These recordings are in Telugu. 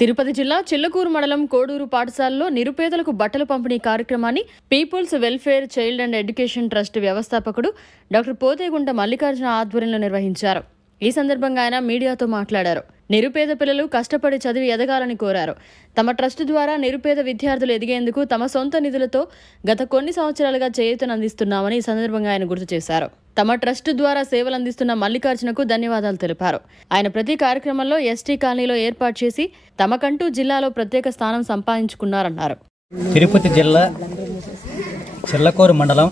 తిరుపతి జిల్లా చిల్లకూరు మండలం కోడూరు పాఠశాలలో నిరుపేదలకు బట్టల పంపిణీ కార్యక్రమాన్ని people's welfare child and education trust వ్యవస్థాపకుడు డాక్టర్ పోతేగుంట మల్లికార్జున ఆధ్వర్యంలో నిర్వహించారు. ఈ సందర్భంగా ఆయన మీడియాతో మాట్లాడారు. నిరుపేద పిల్లలు కష్టపడి చదివి ఎదగాలని కోరారు. తమ ట్రస్ట్ ద్వారా నిరుపేద విద్యార్థులు ఎదిగేందుకు తమ సొంత నిధులతో గత కొన్ని సంవత్సరాలుగా చేయూతనందిస్తున్నామని ఈ సందర్భంగా ఆయన గుర్తు చేశారు. తమ ట్రస్ట్ ద్వారా సేవలందిస్తున్న మల్లికార్జునకు ధన్యవాదాలు తెలిపారు. ఆయన ప్రతి కార్యక్రమంలో ఎస్టీ కాలనీలో ఏర్పాటు చేసి తమకంటూ జిల్లాలో ప్రత్యేక స్థానం సంపాదించుకున్నారన్నారు. తిరుపతి జిల్లా చిల్లకూరు మండలం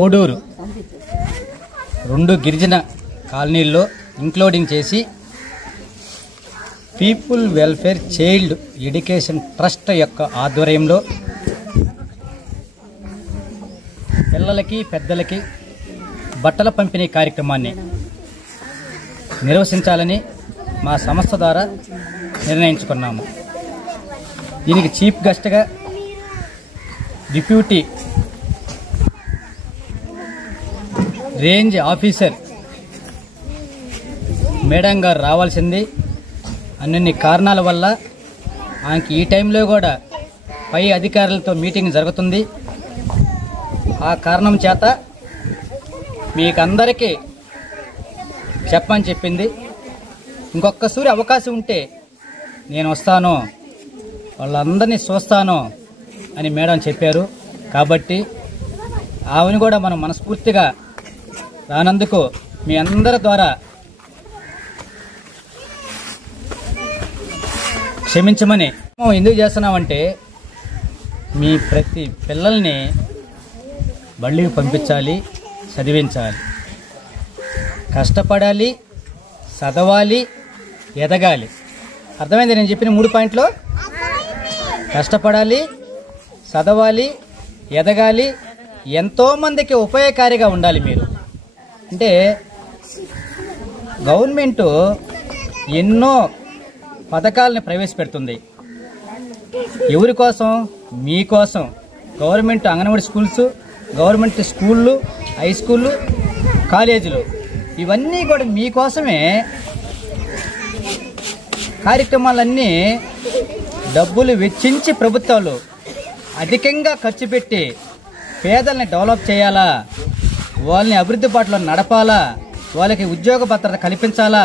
ఓడూరు 2 గిరిజన కాలనీల్లో ఇంక్లూడింగ్ చేసి people welfare child education trust యొక్క ఆధ్వర్యంలో పిల్లలకి పెద్దలకి బట్టల పంపిణీ కార్యక్రమాన్ని నిర్వహించాలని మా సంస్థ ద్వారా నిర్ణయించుకున్నాము. దీనికి చీఫ్ గెస్ట్గా డిప్యూటీ రేంజ్ ఆఫీసర్ మేడం గారు రావాల్సింది. అన్ని కారణాల వల్ల ఆయనకి ఈ టైంలో కూడా పై అధికారులతో మీటింగ్ జరుగుతుంది. ఆ కారణం చేత మీకు అందరికీ చెప్పని చెప్పింది. ఇంకొకసారి అవకాశం ఉంటే నేను వస్తాను, వాళ్ళందరినీ చూస్తాను అని మేడం చెప్పారు. కాబట్టి ఆమెను కూడా మనం మనస్ఫూర్తిగా రానందుకు మీ అందరి ద్వారా క్షమించమని ఎందుకు చేస్తున్నామంటే, మీ ప్రతి పిల్లల్ని బళ్ళకి పంపించాలి, చదివించాలి, కష్టపడాలి, చదవాలి, ఎదగాలి. అర్థమైంది నేను చెప్పిన 3 పాయింట్లు? కష్టపడాలి, చదవాలి, ఎదగాలి, ఎంతోమందికి ఉపయోగకారిగా ఉండాలి. మీరు అంటే గవర్నమెంటు ఎన్నో పథకాలను ప్రవేశపెడుతుంది. ఎవరి కోసం? మీకోసం. గవర్నమెంట్ అంగన్వాడీ స్కూల్స్, గవర్నమెంట్ స్కూళ్ళు, హై స్కూళ్ళు, కాలేజీలు ఇవన్నీ కూడా మీకోసమే. కార్యక్రమాలన్నీ డబ్బులు వెచ్చించి ప్రభుత్వాలు అధికంగా ఖర్చు పెట్టి పేదల్ని డెవలప్ చేయాలా, వాళ్ళని అభివృద్ధి బాటలో నడపాలా, వాళ్ళకి ఉద్యోగ భద్రత కల్పించాలా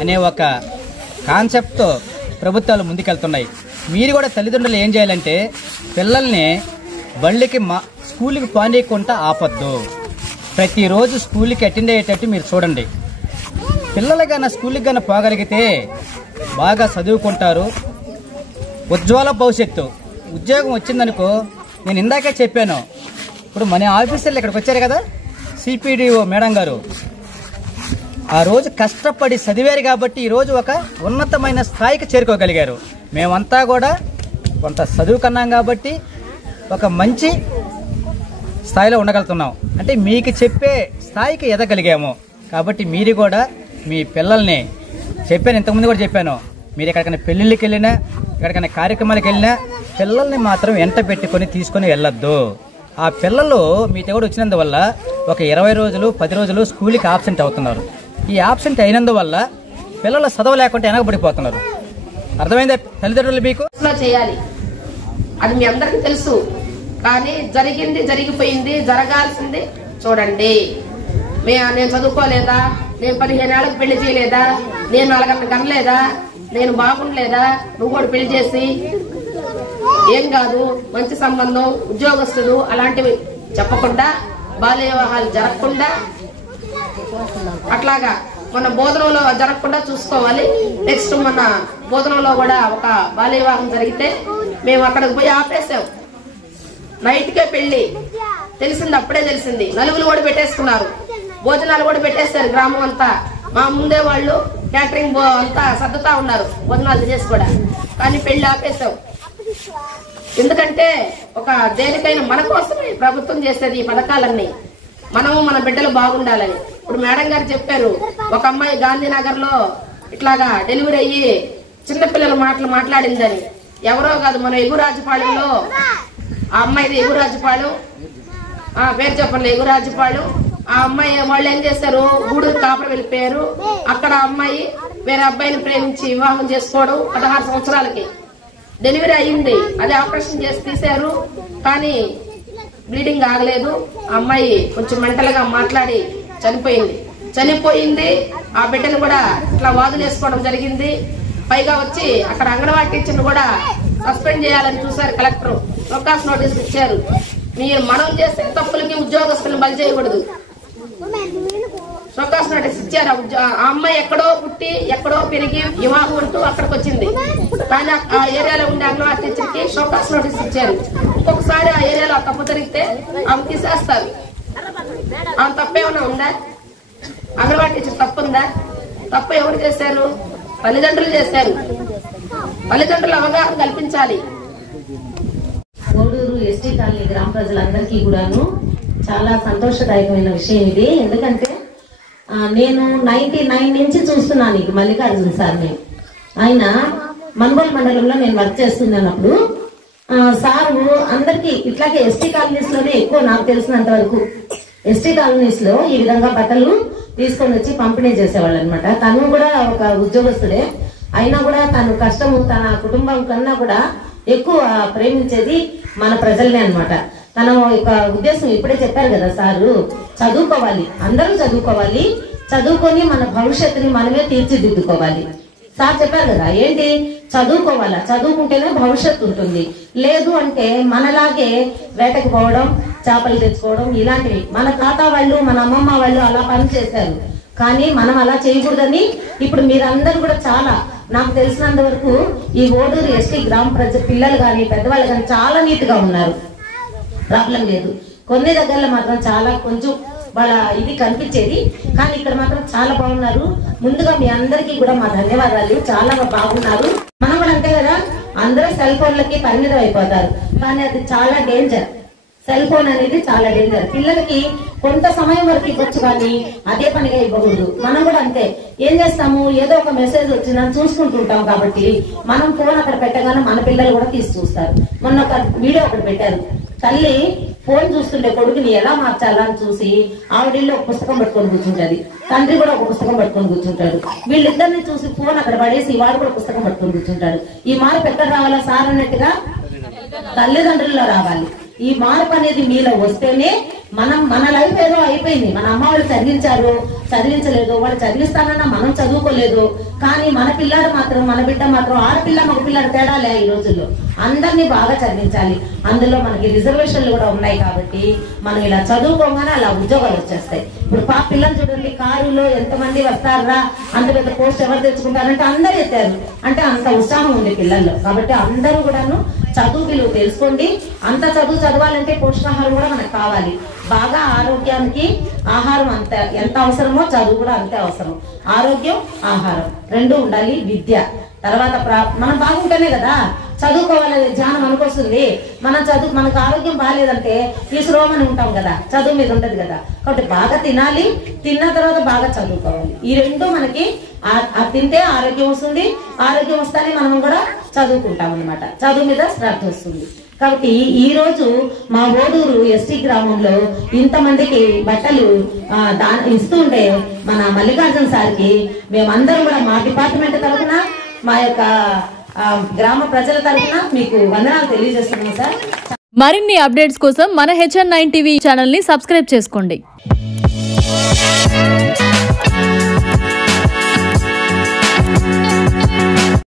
అనే ఒక కాన్సెప్ట్తో ప్రభుత్వాలు ముందుకెళ్తున్నాయి. మీరు కూడా తల్లిదండ్రులు ఏం చేయాలంటే, పిల్లల్ని బళ్ళకి స్కూల్కి పానీయకుండా ఆపొద్దు. ప్రతిరోజు స్కూల్కి అటెండ్ అయ్యేటట్టు మీరు చూడండి. పిల్లలు కన్నా స్కూల్కి కన్నా పోగలిగితే బాగా చదువుకుంటారు. ఉజ్వల భవిష్యత్తు. ఉద్యోగం వచ్చిందనుకో, నేను ఇందాకే చెప్పాను, ఇప్పుడు మన ఆఫీసర్లు ఇక్కడికి వచ్చారు కదా, సిపిడిఓ మేడం గారు, ఆ రోజు కష్టపడి చదివారు కాబట్టి ఈరోజు ఒక ఉన్నతమైన స్థాయికి చేరుకోగలిగారు. మేమంతా కూడా కొంత చదువుకున్నాం కాబట్టి ఒక మంచి స్థాయిలో ఉండగలుగుతున్నాం. అంటే మీకు చెప్పే స్థాయికి ఎదగలిగాము. కాబట్టి మీరు కూడా మీ పిల్లల్ని చెప్పాను, ఇంతకుముందు కూడా చెప్పాను, మీరు ఎక్కడికైనా పెళ్ళిళ్ళకి వెళ్ళినా, ఎక్కడికైనా కార్యక్రమాలకు వెళ్ళినా పిల్లల్ని మాత్రం వెంట పెట్టుకొని తీసుకొని వెళ్ళొద్దు. ఆ పిల్లలు మీ దగ్గర వచ్చినందువల్ల ఒక 20 రోజులు 10 రోజులు స్కూల్కి ఆబ్సెంట్ అవుతున్నారు. ఈ ఆబ్సెంట్ అయినందువల్ల పిల్లలు చదవలేకుంటే వెనకబడిపోతున్నారు. అర్థమైందా తల్లిదండ్రులు? మీకు చేయాలి, అది మీ అందరికీ తెలుసు. కానీ జరిగింది జరిగిపోయింది, జరగాల్సింది చూడండి. నేను చదువుకోలేదా, నేను 15 ఏళ్ళకి పెళ్లి చేయలేదా, నేను 4 కనలేదా, నేను బాగుండలేదా, నువ్వు కూడా పెళ్లి చేసి ఏం కాదు, మంచి సంబంధం, ఉద్యోగస్తులు అలాంటివి చెప్పకుండా, బాల్య వివాహాలు జరగకుండా, అట్లాగా మన బోధనలో జరగకుండా చూసుకోవాలి. నెక్స్ట్ మన బోధనలో కూడా ఒక బాల్య వివాహం జరిగితే మేము అక్కడికి పోయి ఆపేసాం. నైట్కే పెళ్లి తెలిసింది, అప్పుడే తెలిసింది. నలుగులు కూడా పెట్టేసుకున్నారు, భోజనాలు కూడా పెట్టేస్తారు గ్రామం అంతా. మా ముందే వాళ్ళు క్యాటరింగ్ అంతా సర్దుతా ఉన్నారు భోజనాలు చేసి కూడా. కానీ పెళ్లి ఆపేసాం. ఎందుకంటే ఒక దేనికైనా మన కోసమే ప్రభుత్వం చేసేది ఈ పథకాలన్నీ. మనము మన బిడ్డలు బాగుండాలని. ఇప్పుడు మేడం గారు చెప్పారు, ఒక అమ్మాయి గాంధీనగర్ లో ఇట్లాగా డెలివరీ అయ్యి చిన్నపిల్లల మాటలు మాట్లాడిందని. ఎవరో కాదు, మన ఎగురాజుపాళెంలో ఆ అమ్మాయిది ఎగురాజుపాళెం, పేరు చెప్పండి, ఎగురాజుపాళెం. ఆ అమ్మాయి వాళ్ళు ఏం చేశారు, గూడూరు కాపురం వెళ్ళిపోయారు. అక్కడ అమ్మాయి వేరే అబ్బాయిని ప్రేమించి వివాహం చేసుకోవడం 16 సంవత్సరాలకి డెలివరీ అయ్యింది. అది ఆపరేషన్ చేసి తీశారు, కానీ బ్లీడింగ్ ఆగలేదు. ఆ అమ్మాయి కొంచెం మెంటల్ గా మాట్లాడి చనిపోయింది. ఆ బిడ్డను కూడా ఇట్లా వాదులేసుకోవడం జరిగింది. పైగా వచ్చి అక్కడ అంగన్వాడీ టీచర్ను కూడా సస్పెండ్ చేయాలని చూశారు కలెక్టర్. లోకాస్ నోటీస్ ఇచ్చారు. మీరు మనం చేసే తప్పులకి ఉద్యోగస్తులను బలి చేయకూడదు. షోకాస్ నోటీస్ ఇచ్చారు. ఆ అమ్మాయి ఎక్కడో పుట్టి ఎక్కడో పెరిగి వివాహం అంటూ అక్కడికి వచ్చింది, కానీ ఆ ఏరియాలో ఉండే అంగన్వాడీ టీచర్ కి షోకాస్ నోటీస్ ఇచ్చారు. ఇంకొకసారి ఆ ఏరియాలో తప్పు జరిగితే ఆమె తీసేస్తారు. ఆమె తప్పేమైనా ఉందా? అంగన్వాడీ టీచర్ తప్పు ఉందా? తప్పు ఎవరు చేశారు? తల్లిదండ్రులు చేశారు. తల్లిదండ్రులు అవగాహన కల్పించాలి. కోడూరు ఎస్టీ కాలనీ గ్రామ ప్రజలందరికీ కూడాను చాలా సంతోషదాయకమైన విషయం ఇది. ఎందుకంటే నేను 99 నుంచి చూస్తున్నాను ఇది మల్లికార్జున సార్ని. ఆయన మన్బోల్ మండలంలో నేను వర్క్ చేస్తున్నప్పుడు సారు అందరికి ఇట్లాగే ఎస్టీ కాలనీస్ లోనే ఎక్కువ నాకు తెలిసినంత వరకు ఎస్టీ కాలనీస్ లో ఈ విధంగా బట్టలు తీసుకొని వచ్చి పంపిణీ చేసేవాళ్ళు అనమాట. తను కూడా ఒక ఉద్యోగస్తుడే అయినా కూడా తను కష్టము తన కుటుంబం కన్నా కూడా ఎక్కువ ప్రేమించేది మన ప్రజల్నే అనమాట. తన యొక్క ఉద్దేశం ఇప్పుడే చెప్పారు కదా సారు, చదువుకోవాలి, అందరూ చదువుకోవాలి, చదువుకొని మన భవిష్యత్తుని మనమే తీర్చిదిద్దుకోవాలి. సార్ చెప్పారు కదా, ఏంటి చదువుకోవాలా, చదువుకుంటేనే భవిష్యత్తు ఉంటుంది. లేదు అంటే మనలాగే వేటకు పోవడం, చేపలు తెచ్చుకోవడం ఇలాంటివి. మన తాత వాళ్ళు మన అమ్మమ్మ వాళ్ళు అలా పని చేశారు, కానీ మనం అలా చేయకూడదని ఇప్పుడు మీరందరూ కూడా చాలా నాకు తెలిసినంత వరకు ఈ ఓడూరు ఎస్టీ గ్రామ పిల్లలు కానీ పెద్దవాళ్ళు కానీ చాలా నీట్ గా ఉన్నారు, ప్రాబ్లం లేదు. కొన్ని దగ్గరలో మాత్రం చాలా కొంచెం వాళ్ళ ఇది కనిపించేది, కానీ ఇక్కడ మాత్రం చాలా బాగున్నారు. ముందుగా మీ అందరికీ కూడా మా ధన్యవాదాలు, చాలా బాగున్నారు. మనం కూడా అంతే కదా, అందరూ సెల్ ఫోన్లకి పరిమితం అయిపోతారు, కానీ అది చాలా డేంజర్. సెల్ ఫోన్ అనేది చాలా డేంజర్. పిల్లలకి కొంత సమయం వరకు ఇవ్వచ్చు, కానీ అదే పనిగా ఇవ్వకూడదు. మనం కూడా అంతే, ఏం చేస్తాము, ఏదో ఒక మెసేజ్ వచ్చిందని చూసుకుంటుంటాం, కాబట్టి మనం ఫోన్ అక్కడ పెట్టగానే మన పిల్లలు కూడా తీసి చూస్తారు. మొన్న ఒక వీడియో ఒకటి పెట్టారు, తల్లి ఫోన్ చూస్తుంటే కొడుకుని ఎలా మార్చాలా అని చూసి ఆవిడిల్లో ఒక పుస్తకం పట్టుకొని కూర్చుంటది, తండ్రి కూడా ఒక పుస్తకం పట్టుకొని కూర్చుంటాడు. వీళ్ళిద్దరిని చూసి ఫోన్ అక్కడ పడేసి వాడు కూడా పుస్తకం పట్టుకొని కూర్చుంటాడు. ఈ మార్పు ఎక్కడ రావాలా సార్ అన్నట్టుగా తల్లిదండ్రుల్లో రావాలి. ఈ మార్పు అనేది మీలో వస్తేనే మన లైఫ్ ఏదో అయిపోయింది. మన అమ్మ వాళ్ళు చదివించలేదు, వాళ్ళు చదివిస్తానన్నా మనం చదువుకోలేదు, కానీ మన పిల్లాడు మాత్రం, మన బిడ్డ మాత్రం, ఆడపిల్ల మగ పిల్లాడు తేడాలే ఈ రోజుల్లో. అందరినీ బాగా చదివించాలి. అందులో మనకి రిజర్వేషన్లు కూడా ఉన్నాయి, కాబట్టి మనం ఇలా చదువుకోగానే అలా ఉద్యోగాలు వచ్చేస్తాయి. ఇప్పుడు పిల్లలు చూడండి, కారులో ఎంతమంది వస్తారా, అంత పెద్ద పోస్ట్ ఎవరు తెచ్చుకుంటారంటే అందరు ఎత్తారు, అంటే అంత ఉత్సాహం ఉంది పిల్లల్లో. కాబట్టి అందరూ కూడాను చదువు విలువ తెలుసుకోండి. అంత చదువు చదవాలంటే పోషకాహారం కూడా మనకు కావాలి. బాగా ఆరోగ్యానికి ఆహారం ఎంత అవసరమో చదువు కూడా అంతే అవసరం. ఆరోగ్యం ఆహారం రెండు ఉండాలి. విద్య తర్వాత మనం బాగుంటేనే కదా చదువుకోవాలనే ధ్యానం అనుకొస్తుంది. మనకు ఆరోగ్యం బాగాలేదంటే విసురోమని ఉంటాం కదా, చదువు మీద ఉంటది కదా. కాబట్టి బాగా తినాలి, తిన్న తర్వాత బాగా చదువుకోవాలి. ఈ రెండు మనకి తింటే ఆరోగ్యం వస్తుంది, ఆరోగ్యం వస్తానే మనం కూడా చదువుకుంటాం అనమాట, చదువు మీద శ్రద్ధ వస్తుంది. కాబట్టి ఈ రోజు మా ఓడూరు ఎస్టీ గ్రామంలో ఇంతమందికి బట్టలు ఇస్తుంటే మన మల్లికార్జున సార్కి మేమందరం కూడా మా డిపార్ట్మెంట్ తరఫున, మా యొక్క గ్రామ ప్రజల తరఫున మీకు వందనాలు తెలియజేస్తున్నాం సార్. మరిన్ని అప్డేట్స్ కోసం మన HN9 టీవీ ఛానల్ ని సబ్స్క్రైబ్ చేసుకోండి.